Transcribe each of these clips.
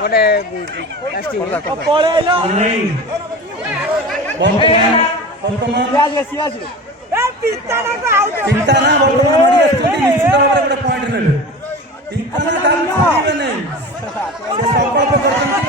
ଗୋଟେ ଚିନ୍ତା ନା ବର୍ତ୍ତମାନ ମାଡ଼ି ଆସୁଛନ୍ତି ନିଶ୍ଚିତ ଭାବରେ ଗୋଟେ ପଏଣ୍ଟ ନେବେ। ଚିନ୍ତା ନା ତାକୁ ଛାଡ଼ିବେନି, ସେ ସଂକଳ୍ପ କରିଛନ୍ତି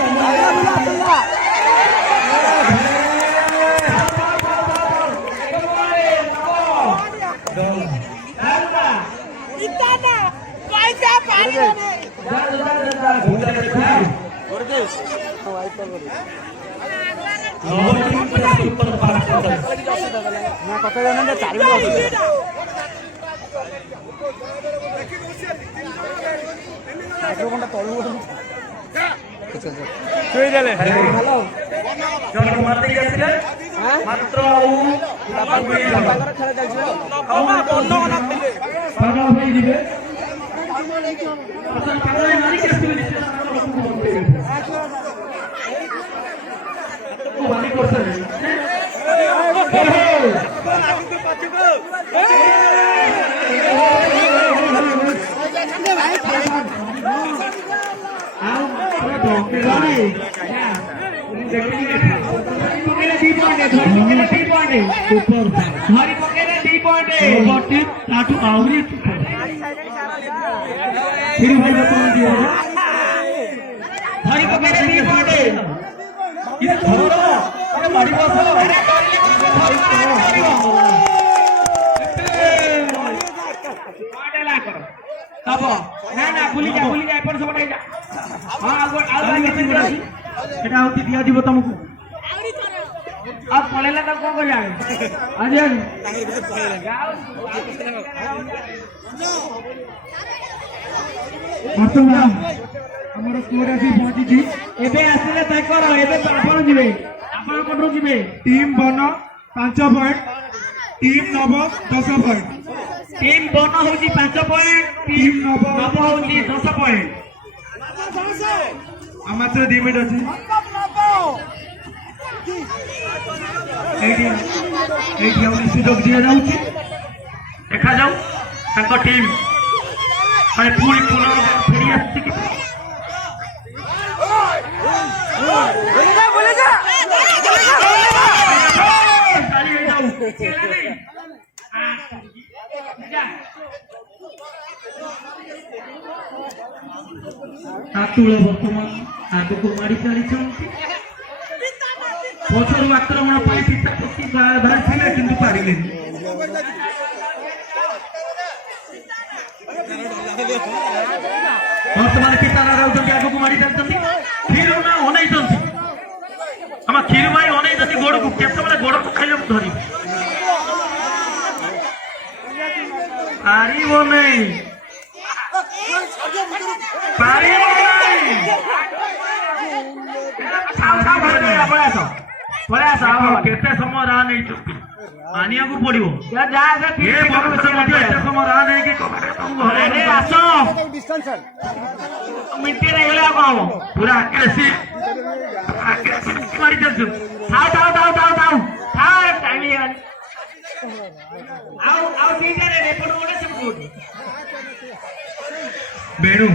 दिज्व तुमको आप पढ़ेला तो कौन कर बर्तमान आमर स्कोर आसी पहुंची एबे आसिले ताकर एबे आपण जिवे आपण कोठो जिवे टीम बन 5 पॉइंट टीम नव 10 पॉइंट टीम बन होची 5 पॉइंट टीम नव होची 10 पॉइंट आमाच 2 मिनिट अछि एठी सुजोग दिया जाउची देखा जाऊ ताको टीम माने पूरी पुनः फेरी आछि कि बोले जा खाली हो जाऊ चला नहीं जा तातुळ वर्तमान आगो को मारी चली छंती पछरु आक्रमण पाई पिता पति धरथिले किंतु पारिले वर्तमान पिता राउजंती आगो को मारी चलती फिर ना होनै चलती हम खीर भाई होनै जति गोड़ को केते बेले गोड़ को खाइले धरी पारिबो नै पारिबो नै सावधान भरे अपने प्रयास केते समय रहा नहीं चुकी मानिया को पड़िबो या जा से फिर ये बहुत केते समय रहा नहीं कि कबरे तुम घरे आसो मिट्टी रे गेला को पूरा अग्रेसिव मारी चल थाओ टाइम ये आओ ठीक है रेपोर्ट ओडे सब गुड बेणु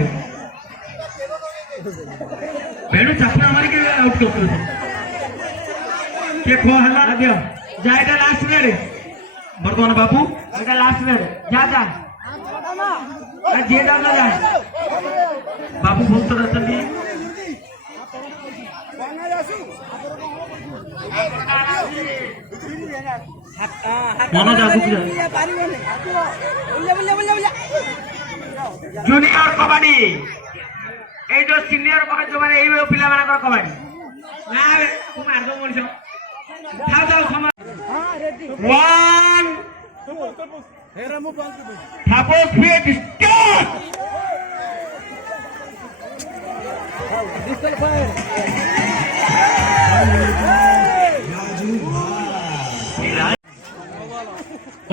चपला मारी के आउट कर के खो हला आगे जा एटा लास्ट रे वर्तमान बाबू एटा लास्ट रे जा जे दादा जा बाबू बहुत रहतनी मन जागु जूनियर कबड्डी ए जो सीनियर कबड्डी जो माने ए पिला मानकर कबड्डी ना तू मार दो मनिस जाओ समय हां रेडी 1 हेरा मु बंद थापो क्रिएट स्टार्ट डिस्कल फायर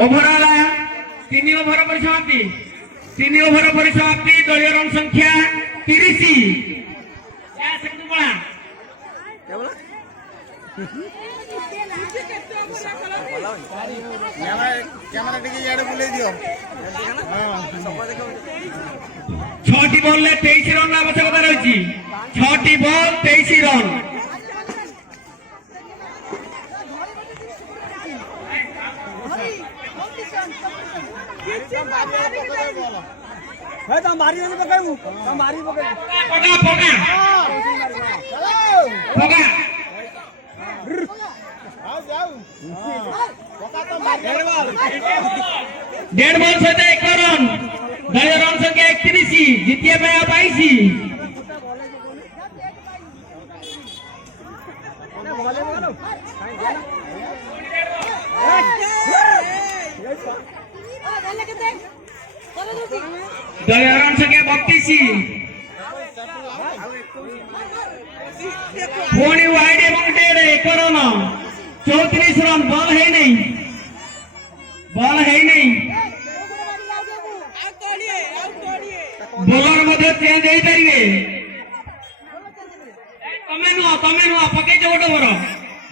ओवरऑल 3 ओवर परिसमाप्ति 3 ओवर परिसमाप्ति दलीय रन संख्या 30 या सेकंड बोला क्या बोला कैमरा टिके याडे बुले दियो हां सब देखो 6 टी बॉल ले 23 रन आवश्यकता रहिछि 6টি বল 23 রান। डेढ़ बॉल सहित 1 रन दलीय रन संख्या 31 जितिया पे आप 22 दलीय रन संख्या 32 पुणी वाइड एवं डेढ़ 1 रन 34 रन बॉल है नहीं बोलर मध्य चेंज हो पारे तमें नुह पकई गोटे ओवर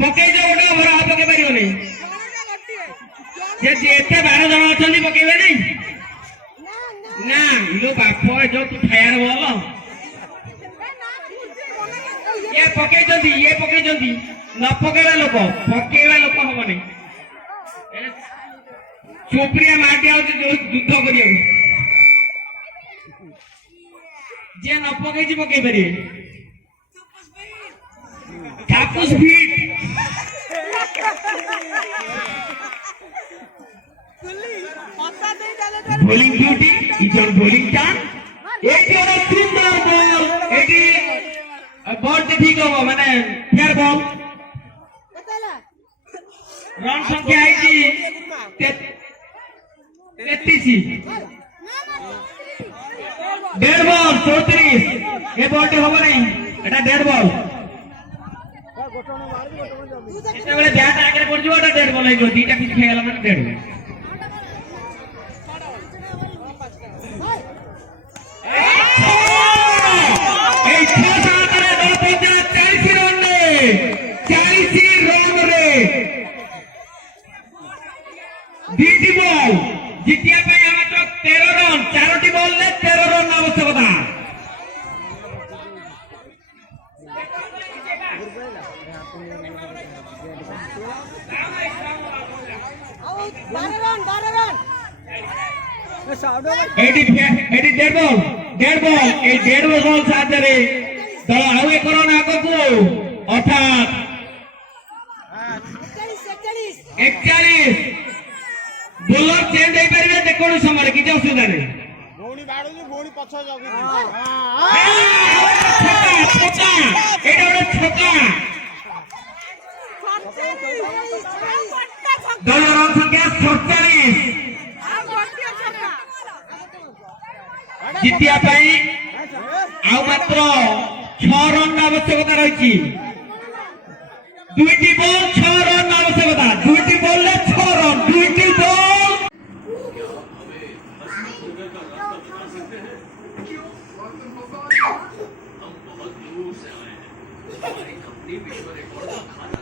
पकई गोटे ओवर आ पकई पार एत 12 जन अच्छा पकईबे नहीं ना लो बाप जो तू फायर बॉल ये पकई न पकड़ा लोक पकईवा लोक हम नहीं चुपड़िया माटिया युद्ध करिया जे न पकई पकई पारे ठाकुस फीट बोलिंग ड्यूटी इजन बोलिंग टान एटी और सुंदर बॉल एटी बॉल ते ठीक हो माने फेयर बॉल रन संख्या आईची 33 डेढ़ बॉल 34 ए बॉल टे होबो नहीं एटा डेढ़ बॉल एटा बेले बैट आगे पड़ जिवो एटा डेढ़ बॉल आइजो दीटा पिच खेला माने डेढ़ ए 6 7 रे 40 रन रे दीटी बॉल जितिया पे मात्र 13 रन 4टी बॉल ले 13 रन आवश्यकता एटी डेढ़ बॉल ए डेढ़ बॉल साथ रे दल आउ 1 रन आगो को अर्थात 41 बोलर चेंज हो पारे देखो समय किसी असुविधा नहीं दल रन संख्या 47 जितिया आउ मात्र 6 रन आवश्यकता रही 2टी बॉल 6 रन आवश्यकता 2टी बॉल 6 रन 2टी बॉल हम बहुत दूर से आए हैं हमारी कंपनी विश्व रिकॉर्ड का खाना